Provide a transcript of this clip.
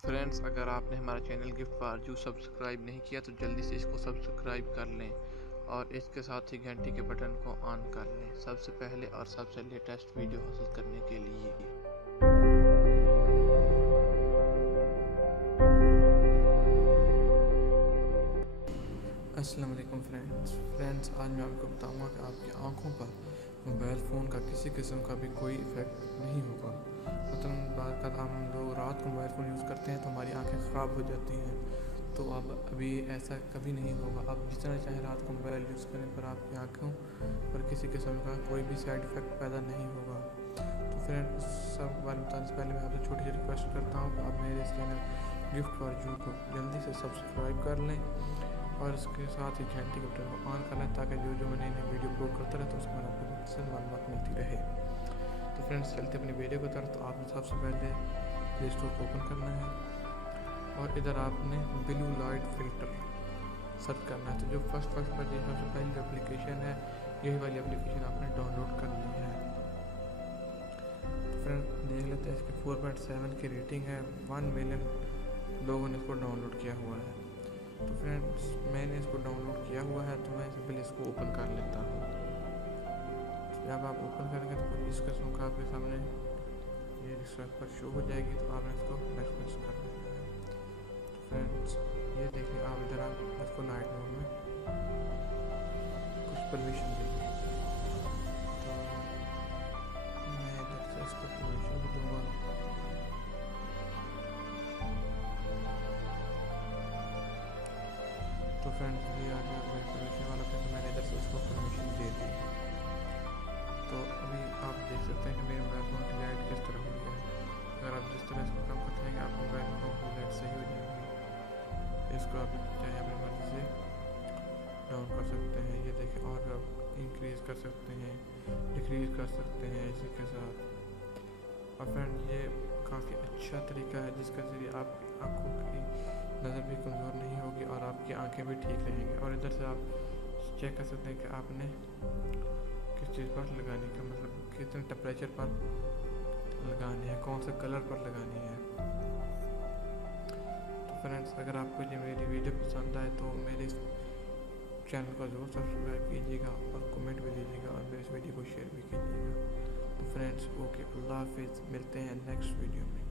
Friends, अगर आपने हमारा channel gift for you subscribe नहीं किया तो जल्दी से इसको सब्सक्राइब कर लें और इसके साथ ही घंटी के बटन को ऑन कर लें सबसे पहले और सबसे लेटेस्ट वीडियो हासिल करने के लिए। अस्सलाम वालेकुम फ्रेंड्स, आज मैं आपको बताऊंगा कि आपकी आंखों पर मोबाइल फ़ोन का किसी किस्म का भी कोई इफ़ेक्ट नहीं होगा। मतलब बात का हम लोग रात को मोबाइल फ़ोन यूज़ करते हैं तो हमारी आंखें ख़राब हो जाती हैं, तो अब अभी ऐसा कभी नहीं होगा। आप जितना चाहे रात को मोबाइल यूज़ करें पर आपकी आंखों पर किसी किस्म का कोई भी साइड इफ़ेक्ट पैदा नहीं होगा। तो फ्रेंड, सब बारे में बताने से पहले मैं आपसे छोटी सी रिक्वेस्ट करता हूँ कि आप मेरे इस चैनल गिफ्ट फॉर यू को जल्दी से सब्सक्राइब कर लें और इसके साथ ही घंटी के बटन को ऑन कर लें ताकि जो मैं नई नई वीडियो अपलोड करता रहे तो उसके बाद आपको अक्सर मालूमात मिलती रहे। तो फ्रेंड्स, चलते अपनी वीडियो की तरफ। तो आपने सबसे पहले प्ले स्टोर को ओपन करना है और इधर आपने ब्लू लाइट फिल्टर सर्च करना है। तो जो फर्स्ट पर जो सबसे पहली जो एप्लीकेशन है, यही वाली एप्लीकेशन आपने डाउनलोड करनी है। तो फ्रेंड्स, देख लेते हैं, इसकी 4.7 की रेटिंग है, 1 मिलियन लोगों ने इसको डाउनलोड किया हुआ है। तो फ्रेंड्स, मैंने इसको डाउनलोड किया हुआ है तो मैं सिंपली इसको ओपन कर लेता हूँ। जब आप ओपन करेंगे तो कुछ इस किस्म का आपके सामने ये स्क्रीन पर शो हो जाएगी, तो आपने इसको प्रेस कर देना है। तो फ्रेंड्स, ये देखिए, आप इधर आप इसको नाइट मोड में कुछ परमिशन देंगे, तो मैं इधर से इसको परमिशन भी दूँगा। तो फ्रेंड्स, ये आ गया मेरी परमिशन वाला पे, तो मैंने इधर से उसको परमिशन दे दी। तो अभी आप देख सकते हैं कि मेरे मोबाइल फ़ोन की लाइट किस तरह हुई है। अगर आप जिस तरह इसको कम करते हैं कि आप मोबाइल फ़ोन की लाइट सही हो जाएगी। इसको आप चाहे अपनी मर्ज़ी से डाउन कर सकते हैं, ये देखें, और आप इंक्रीज़ कर सकते हैं, डिक्रीज़ कर सकते हैं इसी के साथ। और फ्रेंड, ये काफ़ी अच्छा तरीका है जिसके ज़रिए आपकी आँखों की नज़र भी कमज़ोर नहीं होगी और आपकी आंखें भी ठीक रहेंगी। और इधर से आप चेक कर सकते हैं कि आपने किस चीज़ पर लगाने का, मतलब कितने टेम्परेचर पर लगानी है, कौन से कलर पर लगानी है। तो फ्रेंड्स, अगर आपको ये मेरी वीडियो पसंद आए तो मेरे इस चैनल को ज़रूर सब्सक्राइब कीजिएगा और कमेंट भी दीजिएगा और मेरे इस वीडियो को शेयर भी कीजिएगा। तो फ्रेंड्स, ओके, अल्लाह हाफिज़, मिलते हैं नेक्स्ट वीडियो में।